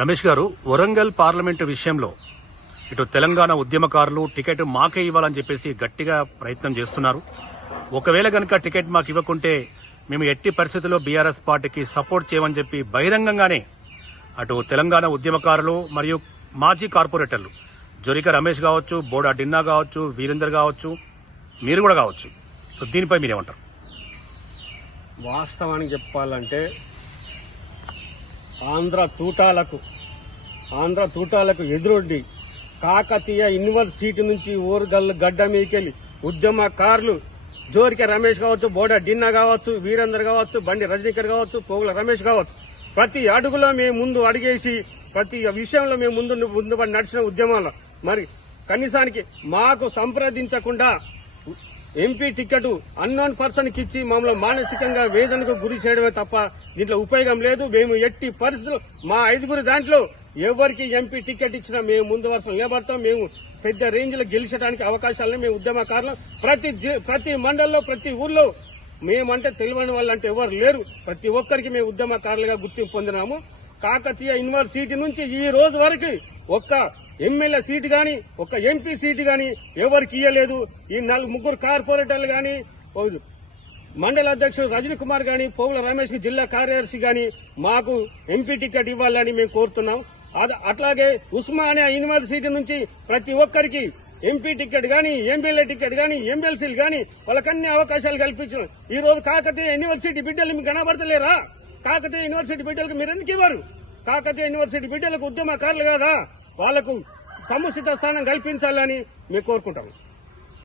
రమేష్ గారు, వరంగల్ పార్లమెంటు విషయంలో ఇటు తెలంగాణ ఉద్యమకారులు టికెట్ మాకే ఇవ్వాలని చెప్పేసి గట్టిగా ప్రయత్నం చేస్తున్నారు. ఒకవేళ గనక టికెట్ మాకు ఇవ్వకుంటే మేము ఎట్టి పరిస్థితుల్లో బీఆర్ఎస్ పార్టీకి సపోర్ట్ చేయమని చెప్పి బహిరంగంగానే అటు తెలంగాణ ఉద్యమకారులు మరియు మాజీ కార్పొరేటర్లు జొరిక రమేష్ కావచ్చు, బోడా డిన్నా కావచ్చు, వీరేందర్ కావచ్చు, మీరు కూడా కావచ్చు. సో దీనిపై మీరేమంటారు? వాస్తవానికి చెప్పాలంటే ఆంధ్ర తూటాలకు ఎదురొడ్డి కాకతీయ యూనివర్సిటీ నుంచి ఊరుగల్లు గడ్డ మీకెళ్లి ఉద్యమకారులు జోరిక రమేష్ కావచ్చు, బోడా డిన్నా కావచ్చు, వీరేందర్ కావచ్చు, బండి రజనీకర్ కావచ్చు, పోగుల రమేష్ కావచ్చు, ప్రతి అడుగులో మేము ముందు అడిగేసి ప్రతి విషయంలో మేము ముందు నడిచిన ఉద్యమంలో మరి కనీసానికి మాకు సంప్రదించకుండా ఎంపీ టికెట్ అన్నోన్ పర్సన్ కి ఇచ్చి మమ్మల్ని మానసికంగా వేదనకు గురి చేయడమే తప్ప దీంట్లో ఉపయోగం లేదు. మేము ఎట్టి పరిస్థితులు మా 5 దాంట్లో ఎవరికి ఎంపీ టికెట్ ఇచ్చినా మేము ముందు వరుసలో నిలబడతాం. మేము పెద్ద రేంజ్ లో గెలిచడానికి అవకాశాలను మేము ఉద్యమకారులు ప్రతి మండలంలో ప్రతి ఊర్లో మేమంటే తెలియని వాళ్ళంటే ఎవరు లేరు. ప్రతి ఒక్కరికి మేము ఉద్యమకారులుగా గుర్తింపు పొందినాము. కాకతీయ యూనివర్సిటీ నుంచి ఈ రోజు వరకు ఒక్క ఎమ్మెల్యే సీటు గాని ఒక ఎంపీ సీటు గాని ఎవరికి ఇయ్యలేదు. ఈ 3 కార్పొరేటర్లు గాని, మండల అధ్యక్షుడు రజనీ కుమార్ గాని, పోగుల రమేష్ కి జిల్లా కార్యదర్శి గాని మాకు ఎంపీ టికెట్ ఇవ్వాలని మేము కోరుతున్నాం. అట్లాగే ఉస్మానియా యూనివర్సిటీ నుంచి ప్రతి ఒక్కరికి ఎంపీ టికెట్ గాని, ఎమ్మెల్యే టికెట్ గాని, ఎమ్మెల్సీలు గాని వాళ్ళకన్ని అవకాశాలు కల్పించారు. ఈ రోజు కాకతీయ యూనివర్సిటీ బిడ్డలు మీకు కనబడతలేరా? కాకతీయ యూనివర్సిటీ బిడ్డలకు మీరు ఎందుకు ఇవ్వరు? కాకతీయ యూనివర్సిటీ బిడ్డలకు ఉద్యమకారులు కాదా? వాళ్లకు సముచిత స్థానం కల్పించాలని మేము కోరుకుంటాం.